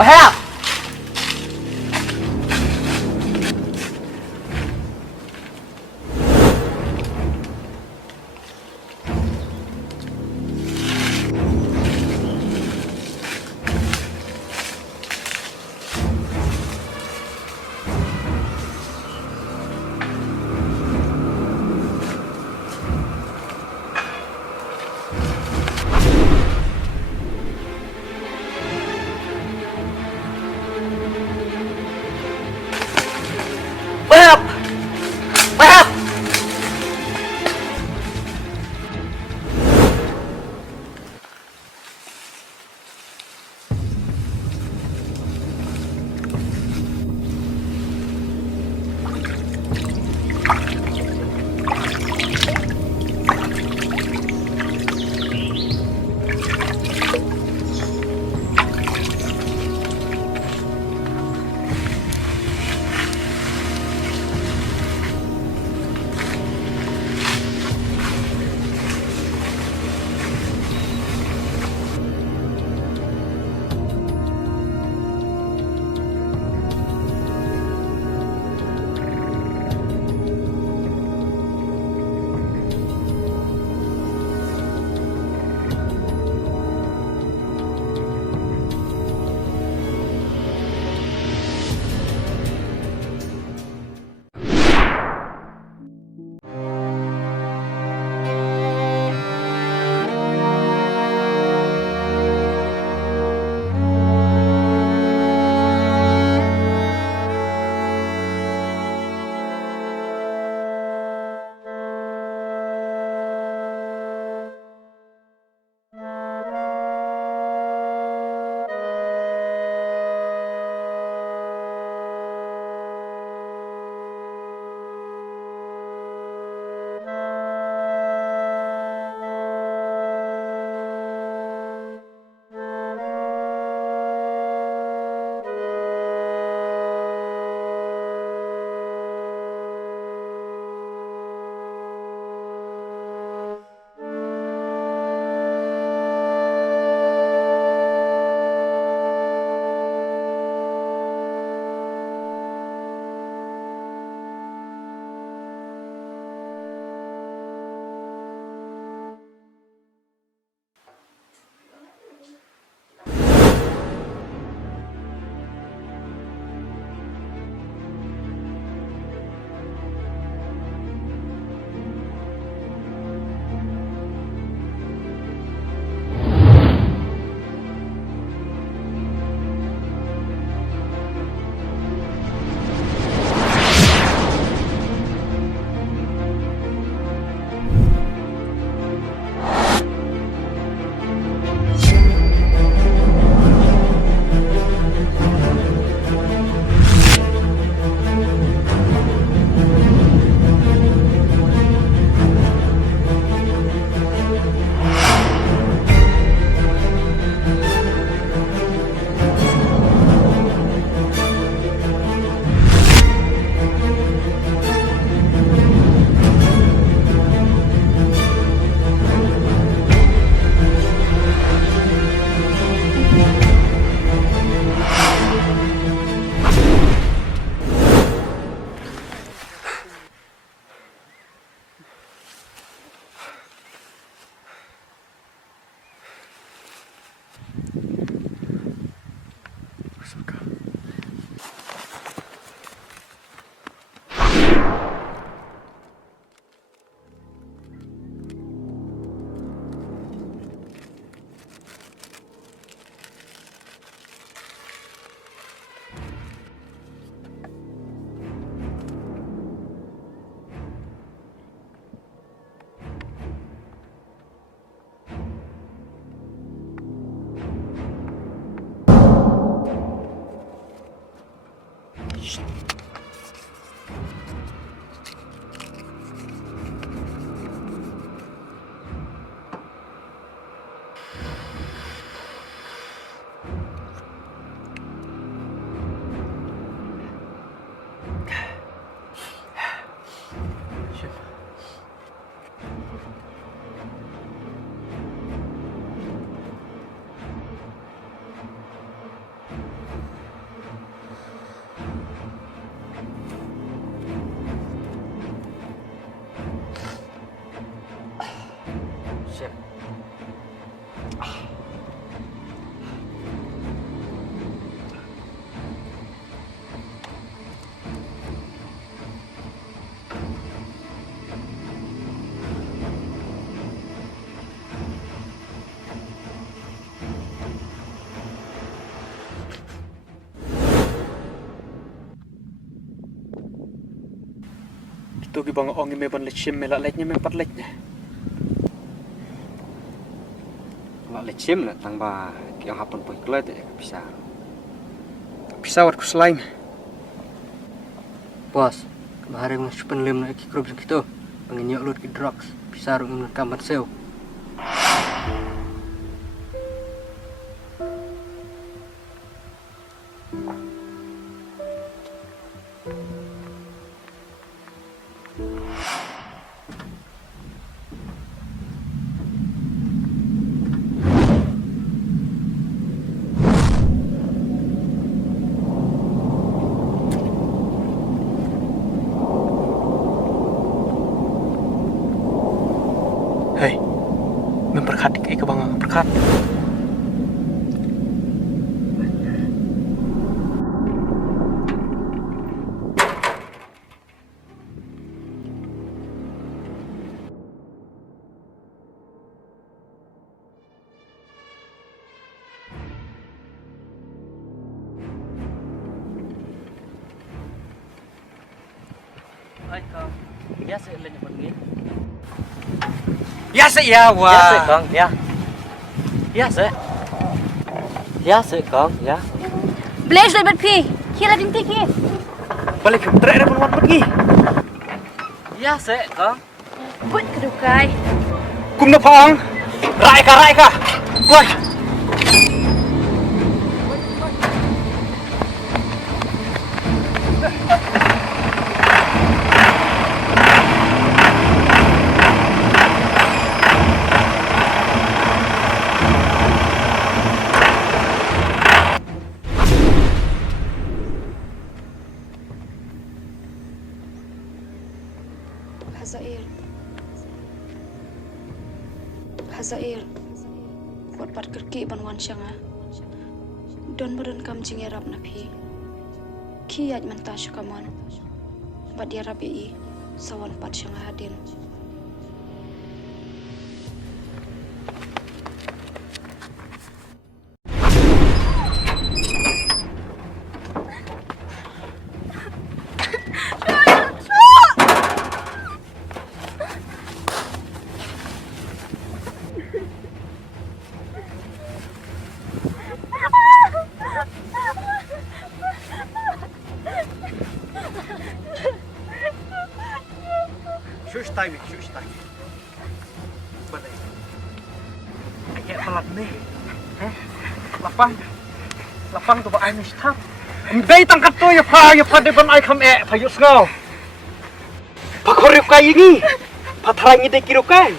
What happened? Itu ki bang ongi me ban lechim me la lechnya me pat lechnya. La lechim la tang ba ki ang hapon poi klet bisa. Bisa wat ku selain. Bos, kemarin nang supen lem na ki krop gitu. Pengen lut ki drugs, bisa rung kamar sel. Hei, memperkat ke bang perkat. Hai kau, biasa le nyebut ni. Biasa ya wah. Biasa kong, ya. Biasa. Biasa kong, ya. Blaze le berpi, kira dinti ki. Balik trek dah buat pergi. Biasa kong. Put kedukai. Kum na pang. Rai ka. Kuat. Hassaier, buat pat kerki banwan syanga. Don beren kam jingerap napi. Kiat mentah syukaman. Bad dia rabi sawan pat syanga hadin. Shush time. Balai. Ayat pelat ni. Lapang tu ba ay mistap. Mbay tangkat tu ya pa de ban ay kam payus ngau. Pakorip kay ini. Patray ni de kiro kay.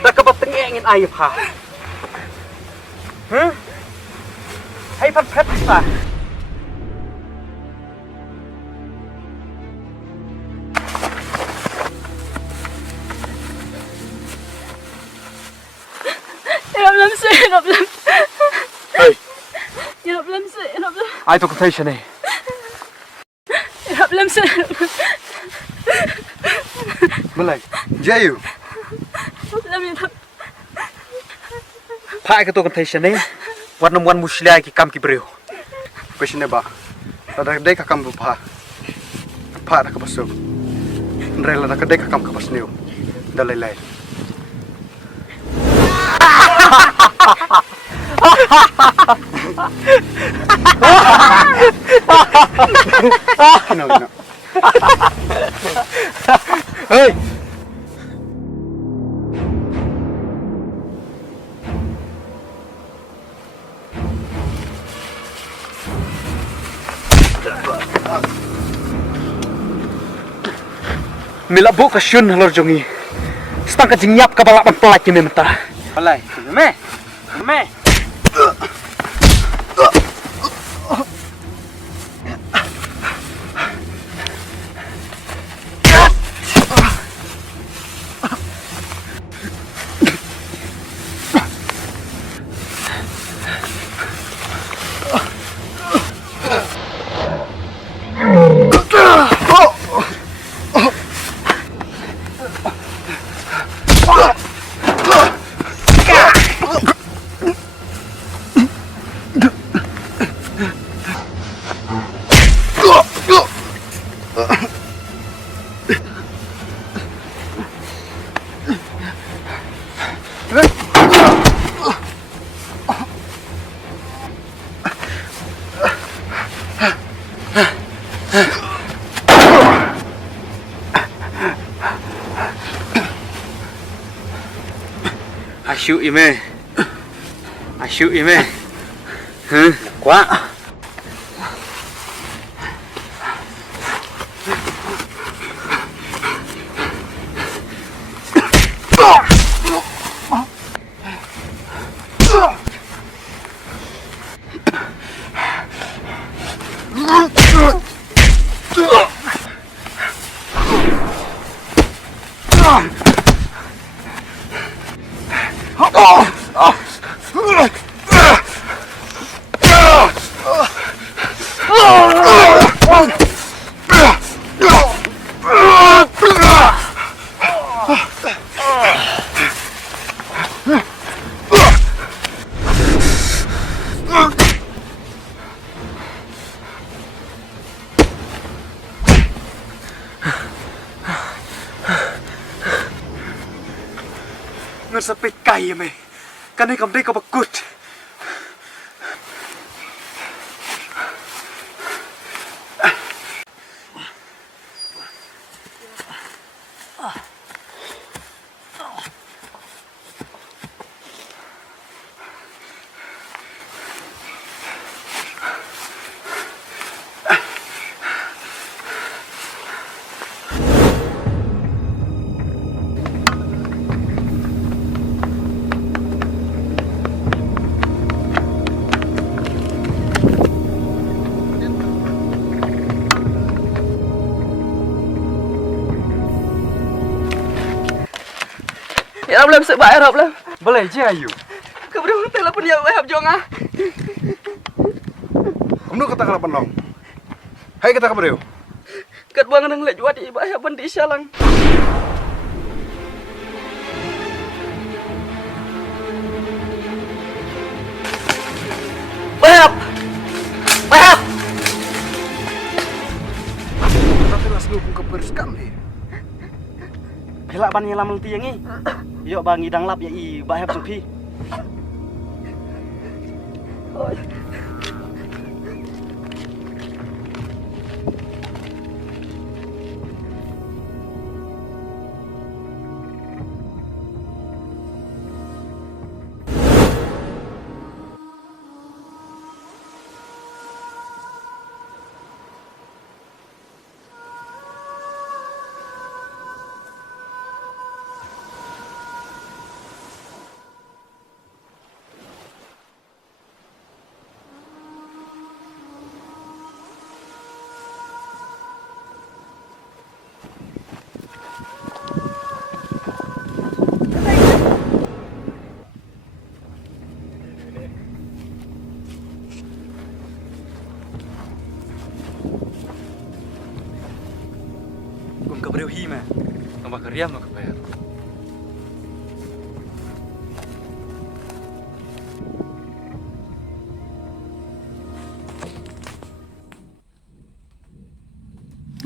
Da ka bateng ngin ay pa. Hay pat pet sa. Hey. Ai tu contation ni. Malay. Jayu. Pai ke tu contation ni. Wan muslia ki kam ki breu. Question ba. Tada dei ka kam bu pa. Pa da ka pasu. Ndrela da ka dei ka kam ka pasniu. Dalai. No. Hey. Mila bu ka syun halor jongi. Stang ka jingyap ka balak pelat ni mentah. Balai. Me. shoot you man. I shoot you man. Hả? Quá. Ngân sắp bị cay mày. Cái này cầm đây có bạc cút. Ya belum sebaik Rob belum. Boleh je ayu. Kemudian telepon yang wahab jonga. Kamu kata kalau penong. Hai kita kabar. Kat buang nang lek juat iba ya bendi salang. Wahab. Wahab. Tapi las lu buka berskam ni. Helak ban yang lamang tiang ni. Yok bangi dang lap ya i bahab supi. Kung kabar hima. Nama kariam no kabar.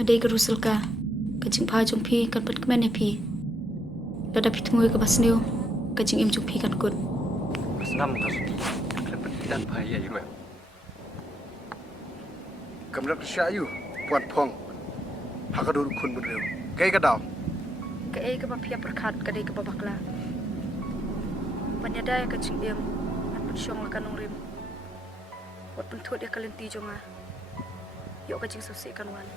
Ada yang kerusul ka, kajing pah jung pi kan pun kemen ya pi. Lada pi tunggu ke basniu, kajing im jung pi kan kun. Senam kasuki. Lepas dan bahaya you. Kamu nak syayu puan pong. Hakadul kun bereu. Gay kadau. Ke ba phia prakhat ka dei ka babakla. Panyada ya kaching em at pun syong la kanong rim. Wat pun thot ya kalenti jonga. Yo kaching sosi kan wan.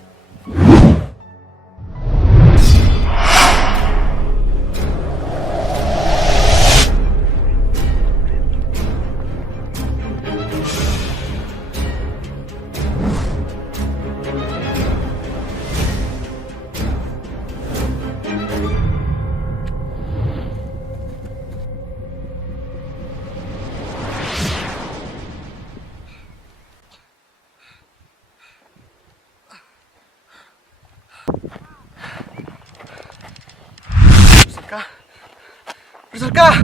Rizalka!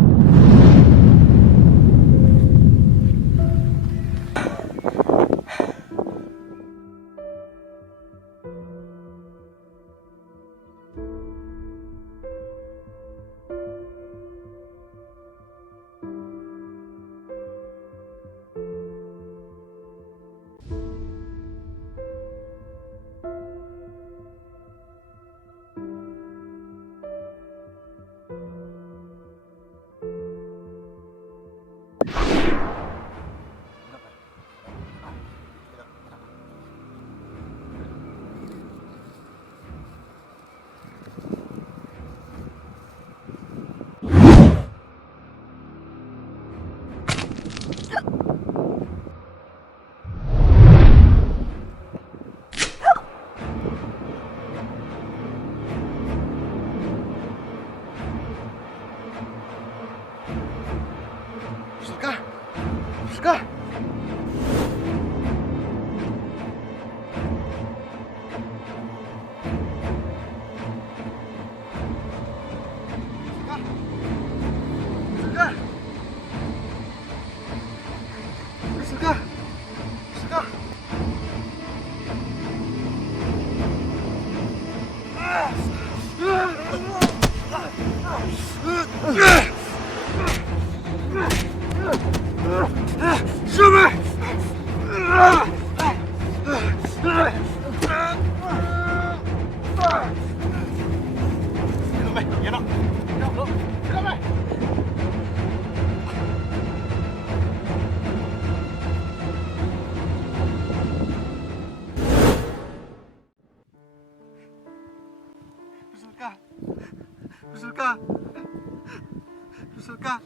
Betulkah? Betulkah?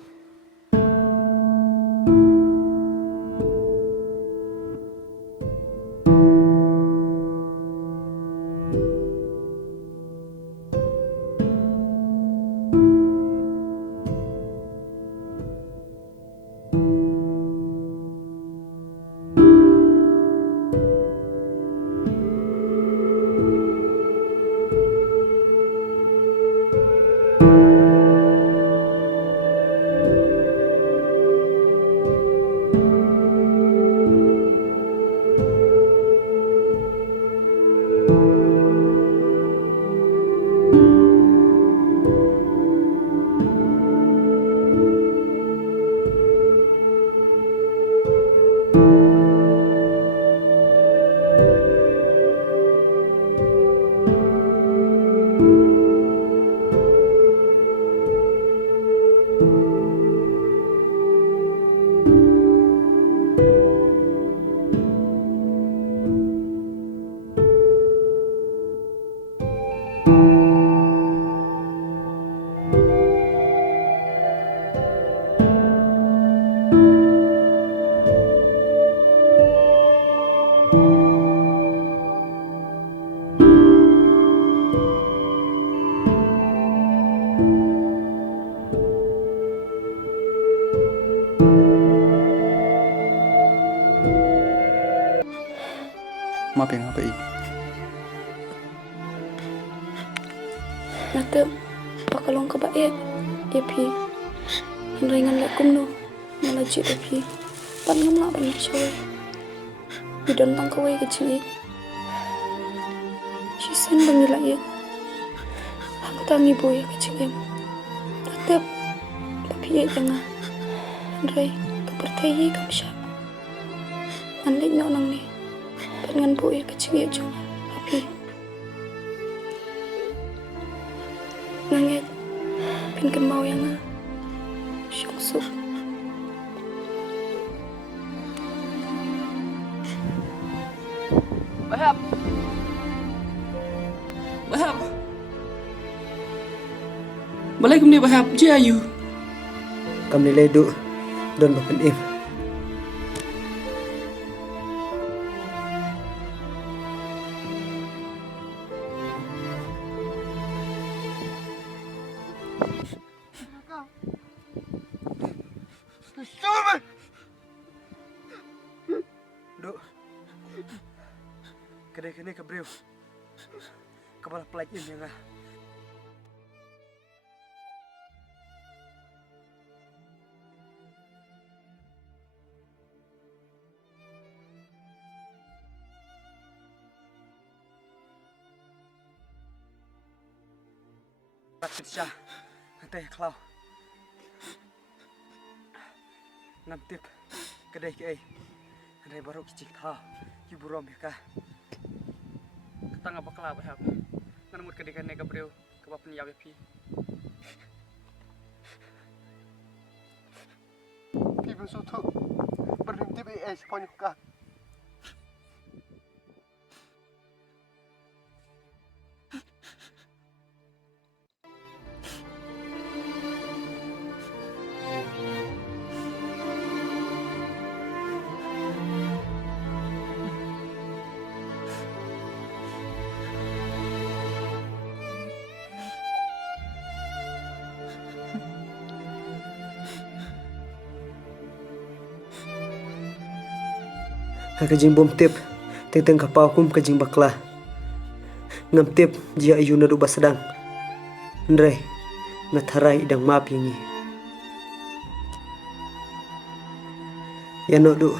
Maaf yang apa ini? Natap, pakalong ka baik, Epi. Hinringan lakum no, malajit Epi. Pan ngam nak banyak syawai. Bidon tang kawai kecil ik. Sisan bangila ik. Aku tangi boy kecil em. Natap, papi ik yang Hinray, kepercayai kam syak. Anlik nak nang ni. Dengan boy kecil ya jom, tapi nangit pinkan mau yang syok suk. Bahap. Bahap. Balai kum ni bahap, je ayu. Kami leduk don bapen im. Duk. Kedai-kedai ke beriu. Kepala pelajin yang Rakit syah. Nanti kelau. Ngam tip. Kedai ke Andai baru kicik ha. Ibu rom ya kah. Ketang apa kelab ya. Nanamut kedikan nega beriu ke bapen ya pi. Pi bersutu. Berhenti be sepanjang kah. Kajing bom tip, teng kapau kum kajing bakla. Ngam tip jia ayu nadu basadang. Ndrai, ngatharai idang maap yangi. Ya nodu.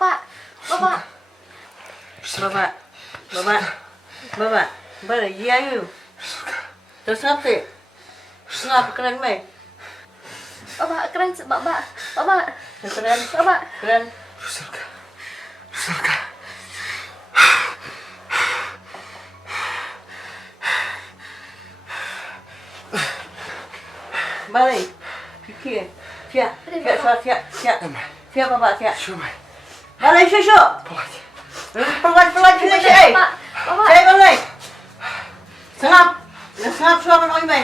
Bapak. Bapak. Bapak, balik dia you. Terus ngapa? Ngapa keren mai? Bapak keren Bapak. Bapak. Keren, Bapak. keren. Surga. Balik. Fikir. Siap. Siap bapak siap. Shumai. Balik susu. Pelan sini si. Bapak. Bapak. Saya balik. Sengap suara orang mai.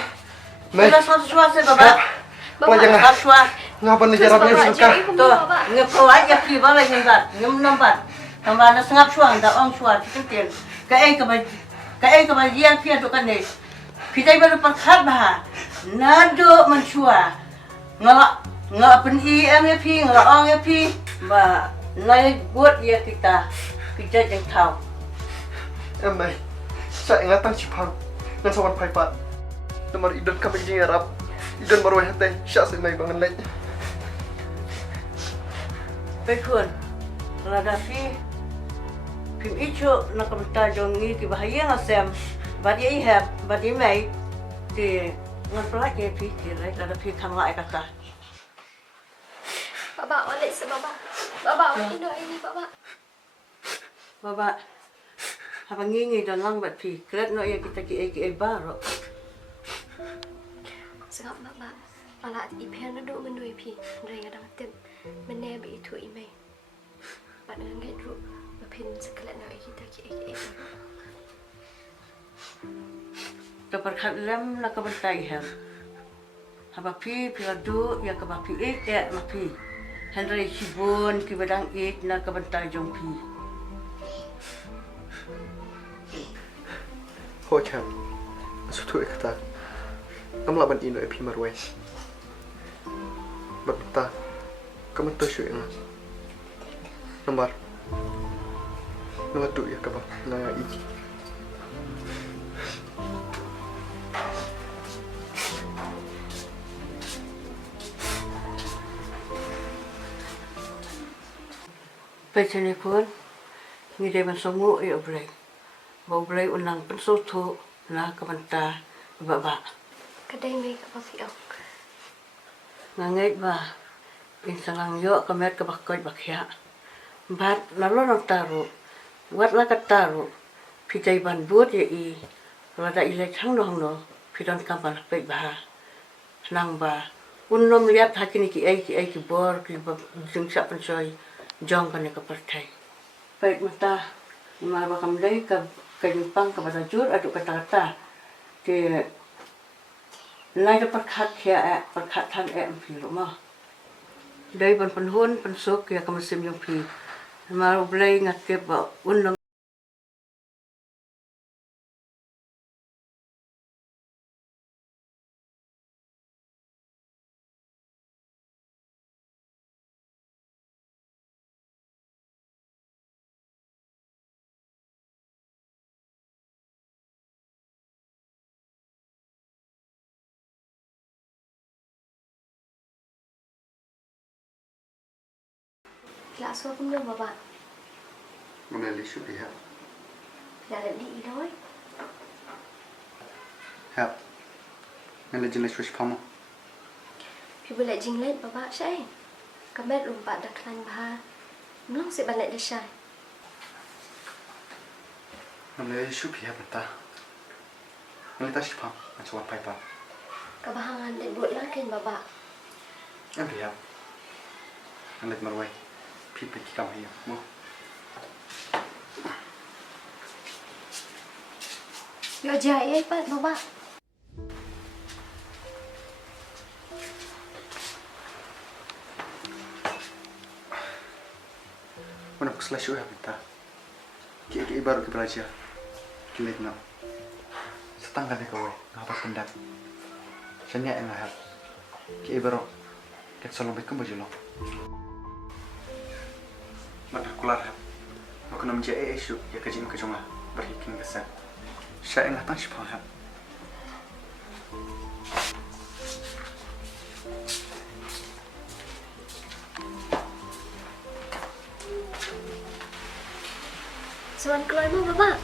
Sengap suara saya bapak. Bapak jangan. Sengap suara. Ngapa nih jarabnya surga? Tuh, ngepau aja pi balik nampak. Nampak. Tambah na sengap suara, tak orang suara kita. Kae kebajian pi tu kan ni. Kita baru perkat bah. Nado mensua. Ngalak peni ya pi, ngalak orang ya pi. Ba, nai buat ya kita jangan tahu. Em này, saya ingat tang cipang, ngan sawan paipat. Nomor idon kami jing Arab, idon baru hati, syak senai bangan lek. Bekun, lada pi, pim ijo nak kemta jongi ki bahaya ngasem, badi ihap, badi mai, di ngan pelak ya pi, kira lada pi kamla kata. Bapak balik Bapak. Bapak ini ini Bapak. Bapak, apa ngingi dan lang bat pi, kira no ya kita ki baru. Sengap Bapak. Alat ipen duduk mendui pi, mereka dah tem, menebi itu ime. Pada ngai duduk, bapin sekelat nak kita ki. Keperkat lem nak kebentai hem. Apa pi ladu ya kebapi ya mapi. Henry Hibun ki badang nak kebentai jong pi. Hoi kam, suatu kata, amla ban ino epi marwai. Berta, kamu tahu sih yang nomor tu ya kabar, naya iki. Pecahnya pun, ni dia mensungu ya boleh. Bau boleh unang pensutu nak kebentai bapa. Kedai me apa fiau. Ngangit ba, insalang yo kamet kebakoy bakya. Bat lalu nak taruh, buat lah taruh. Pijai ban buat ya i, lada ilek hang no, pidon kampal pek bah. Nang ba, unom lihat haki ni ki bor ki jeng siap pencoy, jong kan ke partai. Pek mata, mara kam dai ke jumpang ke jur aduk kata-kata. Ke nai ke perkat kia perkatan pi rumah. Dai ban penhun pensuk ya kemesim yang pi. Maru belai ngake ba unang Lạ xua không được Bapak. Mana lisu dia? Lạ lại đi thôi. Hap, ngan jenis switch kamu. Pi boleh jing lain Bapak saya. Kamet lompat dah kelan bah. Belum si balik dah syai. Mana lisu dia beta. Mana tak sipam, macam apa paipat. Kebahangan dan buat lagi Bapak. Em dia. Ngan marwai. People come here. Mo. Yo jaya Pak Bapak. Mana pusla syu beta. Ki baru ke belajar. Kilik no. Setangga deh kowe, ngapa pendak. Senya en hal. Ki baru ket solong bekum bajulong. Mana kular. Aku nam je isu ya kajin ke jonga berhikin kesan. Saya enggak tahu siapa. Soan keluar mau bapa.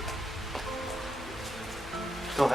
Tuh,